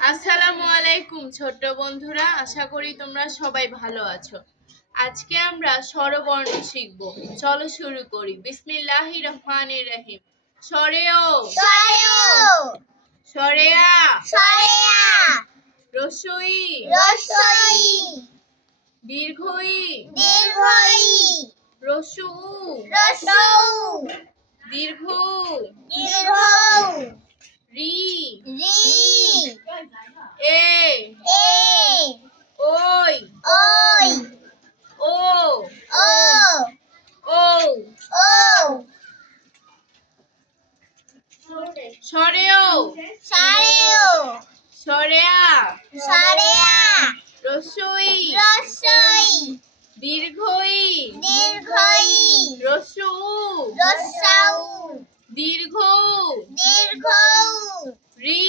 আসসালামু আলাইকুম ছোট্ট বন্ধুরা, আশা করি তোমরা সবাই ভালো আছো। আজকে আমরা স্বরবর্ণ শিখব। চলো শুরু করি। বিসমিল্লাহির রহমানির রহিম। স্বরেও স্বরেয়া রস্বই দীর্ঘই রস্যু দীর্ঘ রি এ ওই ও ও স্বরেও স্বরেয়া রস্বই দীর্ঘই রস্যু দীর্ঘ রি